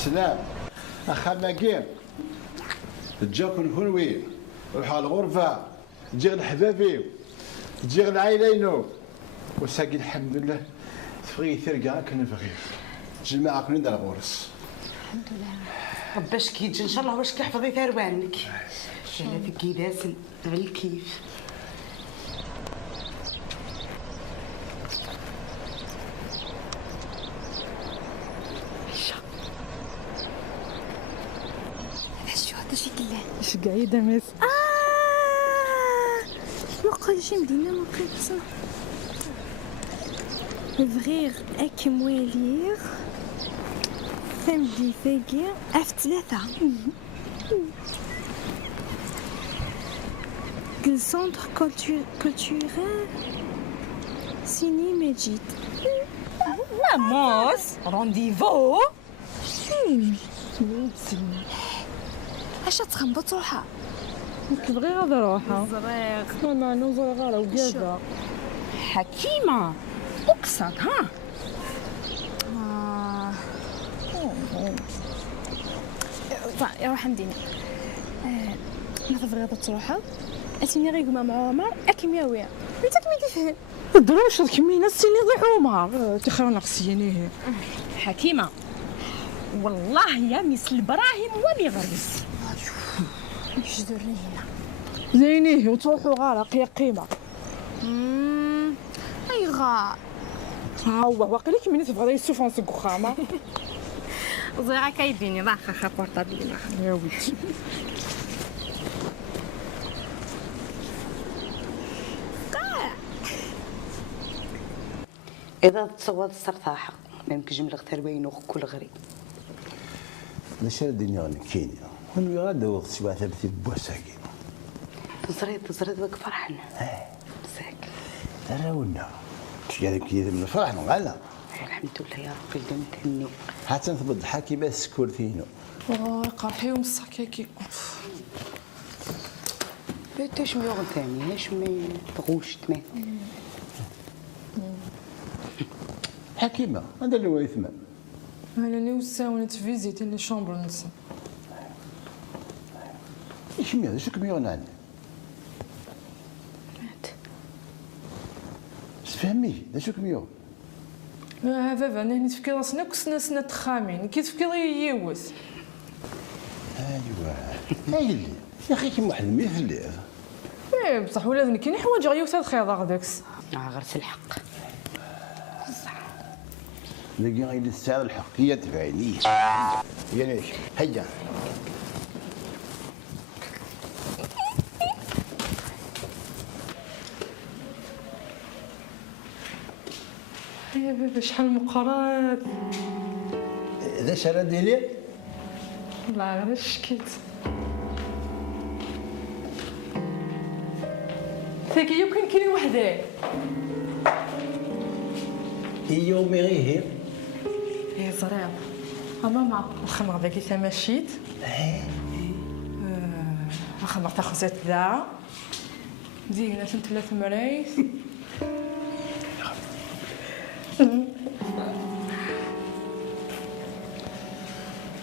السلام اخا ماكير تجاكم كلوين روحوا على الغرفه تجي الحبابي تجي العائلينو وساقي الحمد لله تبغي ترقى كنبغي جماعه كنا ندير غورس الحمد لله باش كيجي ان شاء الله واش كيحفظي ثروانك على في كيداسل غير الكيف اش قاعده مس شنو قال شي مدينه ما كنت فغير اك موالير سامدي فاكير اف 3 السنتر كولتورال سيني مجيد ماموس رونديفو اش تخنبط روحها كيبغي غادا روحها الزريق انا نوزر غالا وكذا حكيمه اقصد ها طيب يا روح مدينه نظف غادا تروحها اتيني غير مع عمر اكيمياويه انت كمي تفهم دروش كمينا السيني ضيع عمر تخير نقصينيه حكيمه والله يا مس البراهيم ولي غريس يجدرني هنا زينيه وتروحوا غالا قيمه اي غا ها هو باقي لك مني تبغى يسوفون سوق خامه زيرا كايديني ضاخه خا بورطابيل يا ولدي اذا تصوت السرطاحه ما يمكنش نبلغ ثروين كل غريب ماشي الدنيا كاينه ونوي غادا وقت سوا ثابت بوساكي تزريد بك فرحنا مساك راونا تجي كذا من الفرح نغالا الحمد لله يا ربي اللي متهني حتى نثبت الحكيمه السكورتينو قرحي ومسكاكي. انت شمي ثاني شمي بغوش تمام. حكيمه هذا اللي هو يثمن. انا اللي وساونت فيزيت اللي شومبر نسا. ايش مية شو كمية نعني؟ تفهمي ذا شو كمية؟ بابا انا تفكر راسنا كسنا تخامين كي تفكر يوث. ايوا ايلي يا اخي كيما واحد المية في الليل. بصح ولازم كاين حوايج غيوث الخير غداكس. غير الحق. لقي غير الساعة الحقية تبعيني. يا ليش؟ هيا. يا بابا شحال مقرات. ذا شرا ديالي؟ لا غير شكيت. ثاكي يمكن كاين وحده. يومي غير هي. يا زريعة ماما الخمر ذاكي تمشيت. الخمر تاخذ زيت ذا. زينة ثلاث مرايس.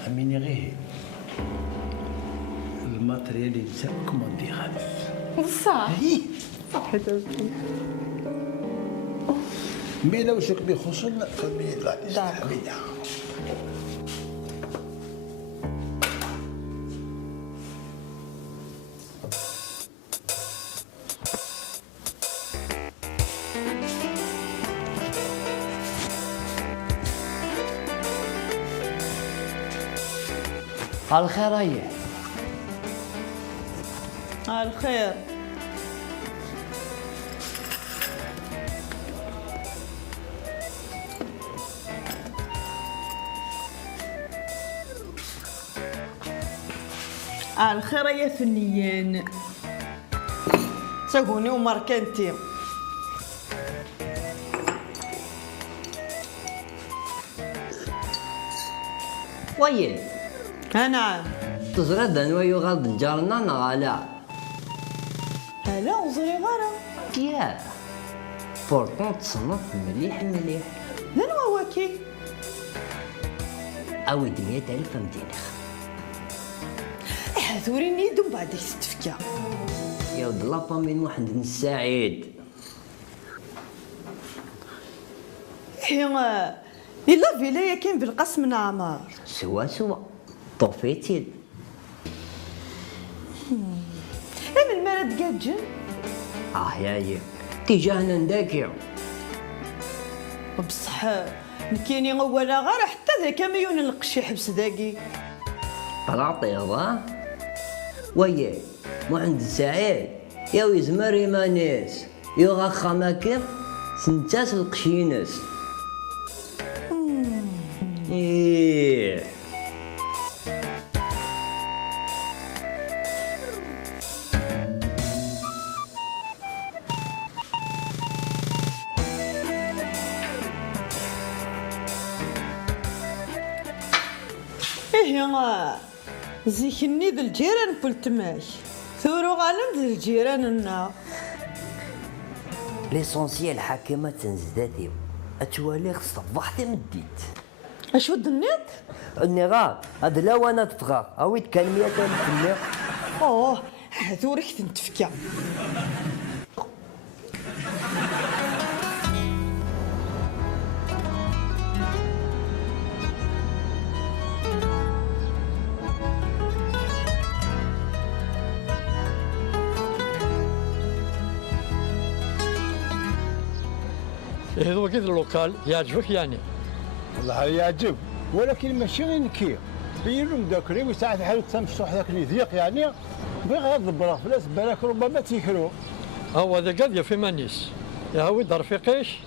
أميني غير الماتريال اللي نسا كوموندي خالص. بصح صح تبكي. مي لو شك بيخصنا فمي لا حبيبي. الخير هيا. الخير. الخير يا ثنيان. ساقوني وماركانتي. ويلي نعم. تزرد انو يغلط جارنا نغالا. هلا وزري غارة. يا بورطون تصنف مليح مليح. من واكي؟ عاود 100,000 مدينخ. حذوريني دوم بعد يستفكا. يا ولد لابا من واحد السعيد. هي إلا فيلا كاين بالقسم نعمار. سوا طوفيتي. من مرض قاجن. يا تيجاهنا نداكي. بصح نكيني ولا غير حتى ذاك مليون القشي حبس ذاكي. طلعطيض ويا مو عند سعيد يا ويزمر مانيس يوغا خماكير سنتاس القشينس. ايه زيكني ذا الجيران بولتماش ثورو غالم ذا الجيران النا. ليسونسيال حاكمة تنزداتي اتوالي صبحت مديت. اش ود النيط؟ النغار هذا لا وانا تتغار اويت كان 100,000 النغ. اوه هذورك تنتفكا. هذا كذا اللوكال يعجبك يعني؟ والله يعجب ولكن ماشي غير نكير. بينهم ذاكري وساعات حالو تمشطح ذاك اللي ضيق يعني بغي غير ضبره فلاس بالك ربما تيكرو. هو هذا قاضي في مانيس يا ود رفيقيش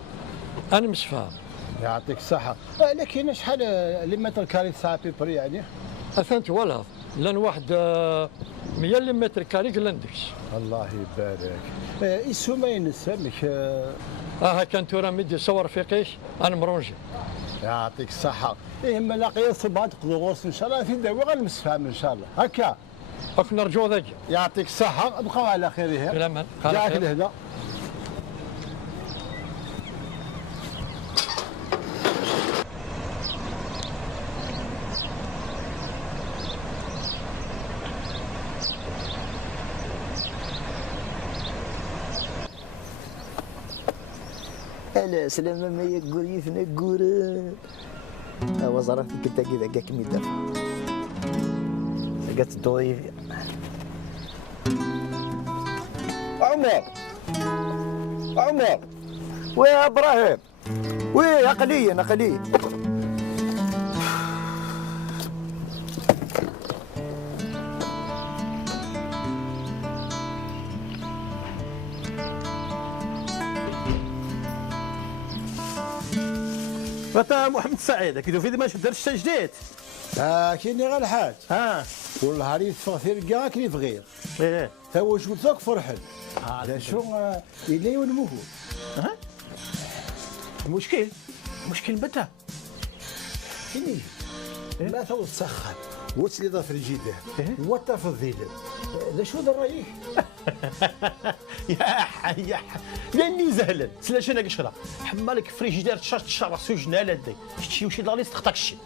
انا مسفهم. يعطيك الصحة. لكن شحال لي متر كاري ساعة بيبر يعني؟ اثنت ولا لان واحد 100 متر كاري لندكس. الله يبارك. إيسو ما ينسى مش ها كان تورا مدي صور رفيقيش انا مرونجي. يعطيك الصحة. إما لاقي صباح تقضي غوص إن شاء الله في دواء غنمسفهم إن شاء الله هكا. راك نرجو ذاك. يعطيك الصحة بقاو على خيرها. بلا ما جاك الهدى. هلا سلامة ما يقول يثنى قورة وزارتك كنت كذا كاك ميدا قالت الضويف عمر ويا ابراهيم ويا اقليا فتا محمد سعيد كي في ما دار شتا جديد. كايني غير الحاج. والله راه يتفغ كاع كي يبغي. ايه تا واش قلت لك فرحل. هذا شو إلي ونموه. المشكل متى؟ كايني. ما تو تسخن. وتسلي ضاف الجدار. وطف الظلال. ذا شو ذا رايك؟ يا حي لاني زهلان سلاش انا قشره حمالك فريجيدير تشرح سجنا لدي شتي وشي داليس تختك الشي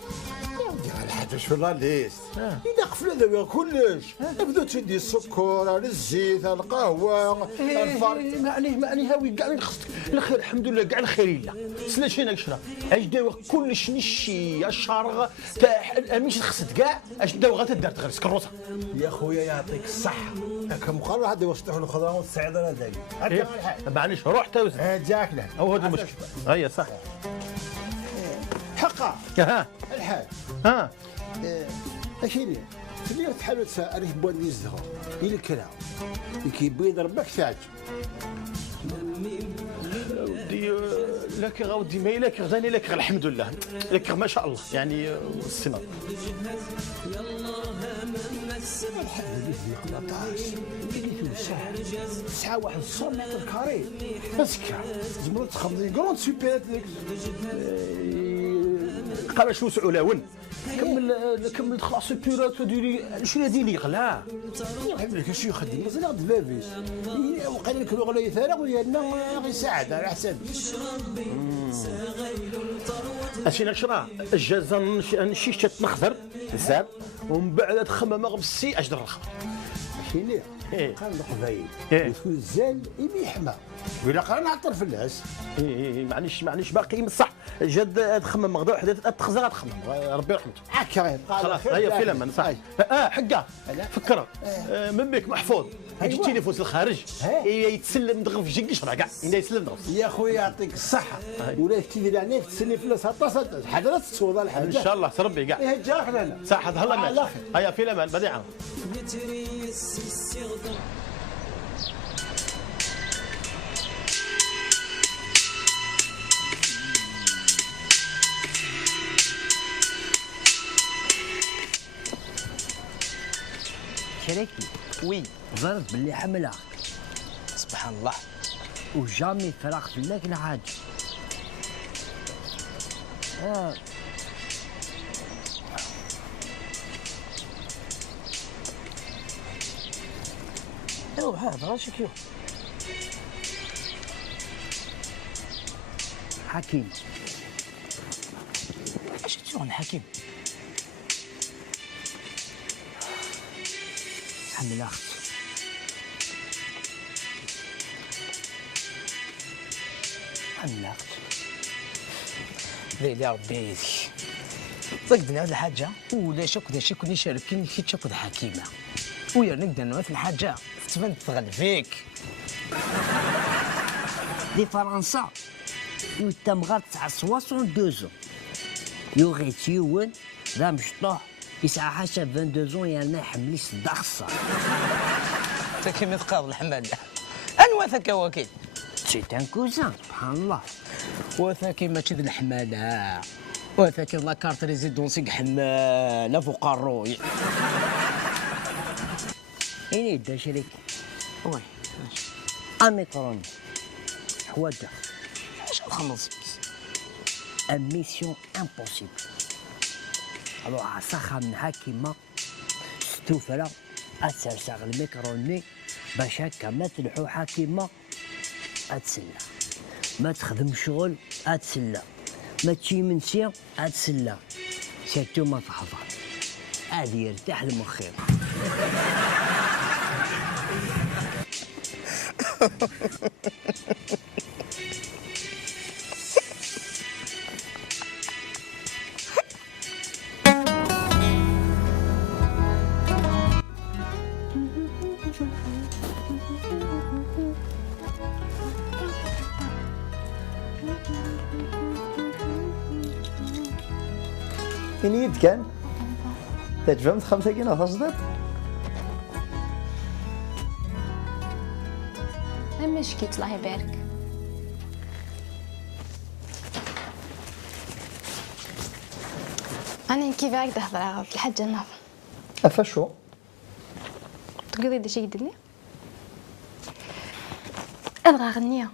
يا الحاج واش في الليست إلا قفلوا دابا كلش بدات تدي السكر الزيت القهوه الفرق معني هاوي كاع خصك الخير الحمد لله كاع الخير الا سلاش انا قشره اش داو كلش نشي الشارغ تاع مش خصت كاع اش داو غتدار غير سكروطه يا خويا يعطيك الصحه هكا مقرر هذا وسطح الخضره والسعيده انا داير هكا معليش روح تاوز جاك له هو هذا المشكل هيا صح حقا ها الحاج ها اشيني اللي تحاول تسال بوان يزهر الى الكلام كيبين ربك تعج ودي لك غاودي ما لك غزاني لك الحمد لله لك ما شاء الله يعني السنه ساعة واحد 100 متر كاري مسكة زمرت 50 كروند سوبيرات قال شو سعولاون كمل خلاص البيرات وديري شنو ديني غلا يحب لك شي يخدم مازال غد بابيس وقال لك الغلا يثارق ويانا غير يساعد على حساب اشي نشرا الجازة نشيش تنخزر الزاب ومن بعد تخمم غبسي اجدر الخبر شيني قال القبايل يكون الزال يحمى ولا قال نعطر في الناس معليش باقي بصح جد تخمم غدا وحده تخزر تخمم ربي يرحمته هكا خلاص هيا فيلم صح حقا فكر من بك محفوظ يجي التليفون الخارج يتسلم دغف في جنكش راه كاع يتسلم دغف يا خويا يعطيك الصحه ولا تيدير عليك تسلي فلوس حتى حضرت السوضه الحاجه ان شاء الله تربي كاع جاك لنا صح هلا ماشي هيا فيلم بديعه شريكتي وي ظرف باللي حملها سبحان الله وجامي فراغ في الماكلة عاد روح هذا راشي كيو حكيم اش تسوون حكيم حملها اختي حملها اختي ليلى ربي يهديك صدقني هاد الحاجة ولا شكون شي كون يشاركني كي تشكد حكيمة ويا نقدر نوافي الحاجة تبان تغل فيك دي فرنسا يتمغر 62 زون يوغي تيون ذا مشطوح يسعى حاشا 22 زون يعني يحمليش الدخصة انت كيما تقابل الحمادة انواثك وكيل سيت ان كوزان سبحان الله وثاكي ماشي ذي الحمالة وثاكي لا كارت ريزيدونسي حمالة فوق الروي اين يدا شريك وي اميكروني حواجه اش نخلص ان ميسيون امبوسيبل. الوغ عصاخه منها كيما ستوفرة اتسرسغ الميكروني باش هكا ما تلحوحها كيما اتسلى، ما تخدم شغل اتسلى، ما تشي منسي اتسلى، سيرتو ما تحضر، هادي يرتاح المخيم. فين يد كان؟ تجفمت 5 كيلو فصدت؟ ما شكيت الله يبارك. أنا كيف هكذا تهضر في الحاجة نافع. أفشو؟ تقولي دا شي قدني؟ أبغى غنية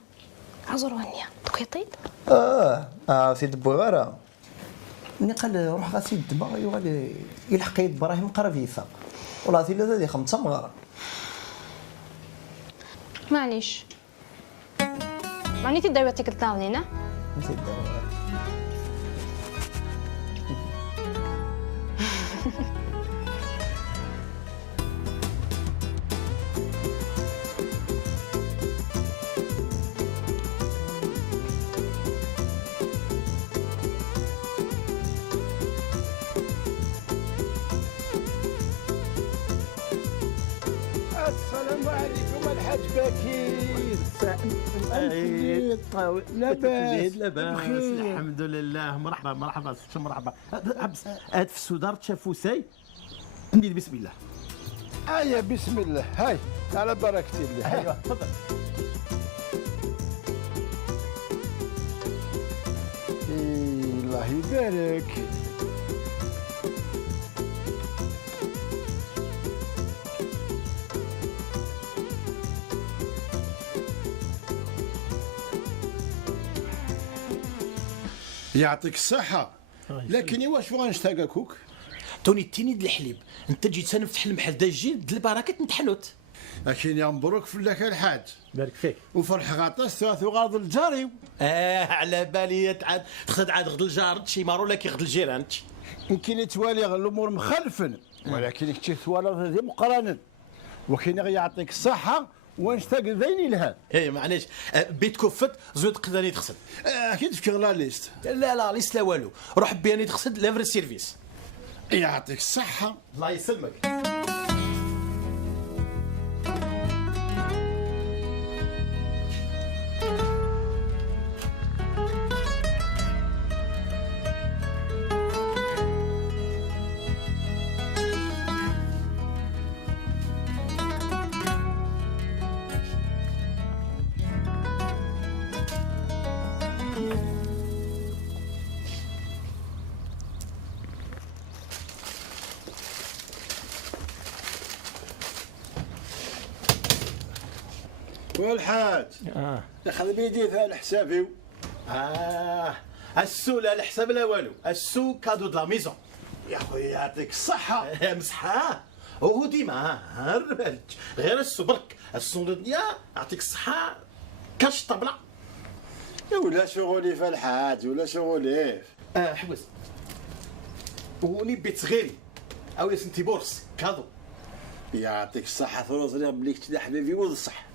عزر غنية تقيطيط؟ سيد بوغارة ملي قال روح غا سيد دما يوغال يلحق يد براهيم قرب يفاق والله تي لا 5 مغارة. معليش معني تداوي تيك لينا نسيت دابا. السلام عليكم الحاج بكير. لاباس لاباس الحمد لله. مرحبا مرحبا مرحبا. عبس هاد في السودار تشافوساي ندير بسم الله. يا بسم الله. هاي على بركة الله. ايوا تفضل. الله يبارك. يعطيك الصحة. لكن واش بغا نشتاق كوك؟ توني تيني د الحليب انت جيت تنفتح المحل داجين د البركه نتحنوت. لكن يا مبروك فلاك الحاج. بارك فيك. وفرح غطاس ثلاث غاض الجاري. على بالي تعاد تخد عاد غد الجار شي مارو لك غد الجيران. يمكن يتوالي الامور مخلفا ولكن كتشي ثوالة ذي مقرانا. وكاين يعطيك الصحة ونشتاق ذيني لها. معليش بيت كفت زود قداني تخسد. اكيد في لا ليست. لا ليست لا والو. روح بياني تخسد لافر سيرفيس. يعطيك الصحة. الله يسلمك. والحاج دخل بيدي ثاني حسابي. السو لا الحساب لا والو. السو كادو د لا ميزون. يا خويا يعطيك الصحة. مسحة وهو ديما هربلت غير السو برك. السو الدنيا يعطيك الصحة كاش طبلة. ولا شغلي في الحاج ولا شغلي. حبس وني بيت غيري او سنتي بورس كادو. يعطيك الصحة ثروز لي بليك تدا حبيبي والصح.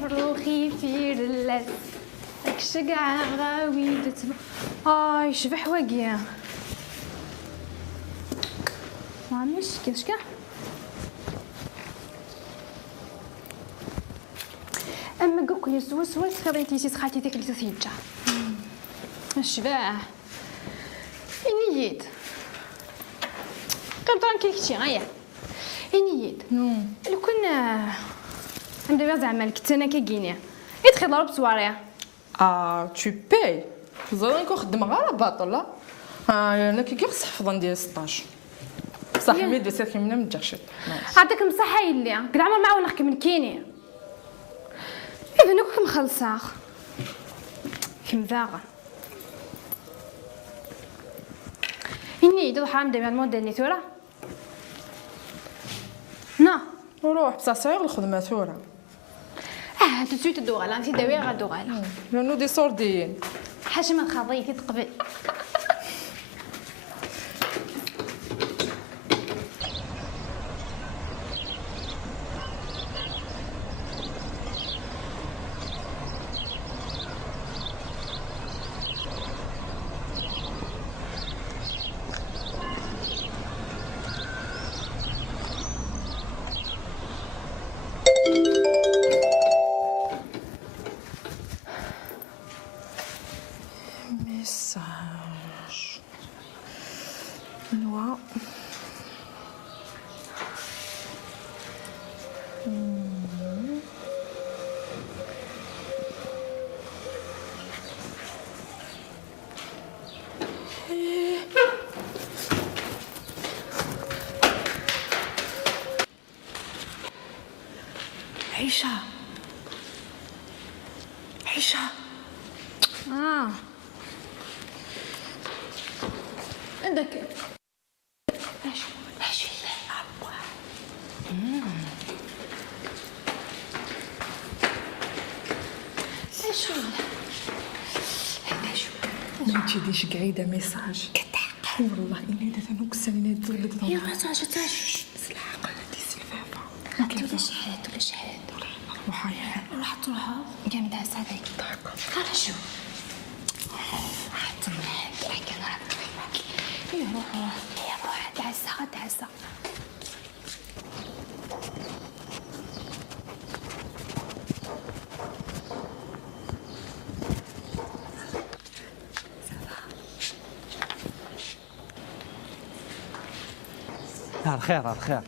فروخي في رلاس شقع غاوي تتبع. يشبح واقيا ما مش كيفاش كاع. اما قوك يسوى سوا خريتي سي خالتي ديك اللي تيجا الشباح نيد قير ترانكيل كشي غايا نيد لو كان عندما زعما كنت انا كينيا يدخل ضرب سواريا تو باي زعما نكون خدم غير باطل انا كي خص حفظا ديال 16 بصح ميد ساكن منا من الجرشيط عطيك مصحه يلي قد عمر معاون نحكي من كيني اذا نكون مخلصه كم ذاغا إني يدو حرام دابا الموديل اللي ثورة نا وروح بصح صغير الخدمة ثورة تزويت الدوغالا انتي داوي غا دوغالا لانو دي صورديين حاجة ما تخاضيتي تقبل ميساج نوا عيشة عيشة عندك ما تشديش قاعدة ميساج كتعقل والله إني دابا نكسر إني تولد يا ميساج تاش العقل دي سلفافة ولا شحات ولا شحات روحها يا روح تروحها جامد هسه هذيك خلاص شو حتى نحب راك انا يا روح يا روح تعسى تعسى الخير على الخير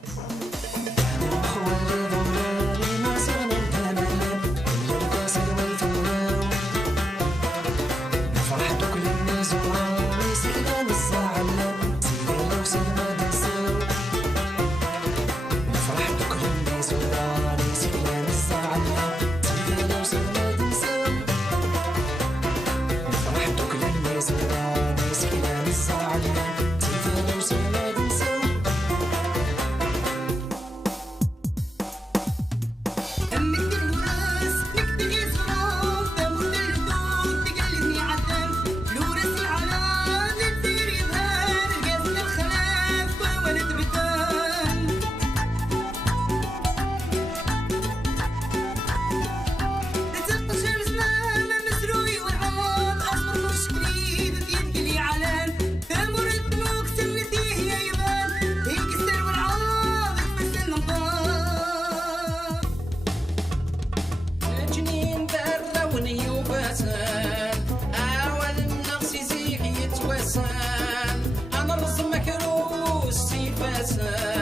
أنا الرسم مكروس سيفاسان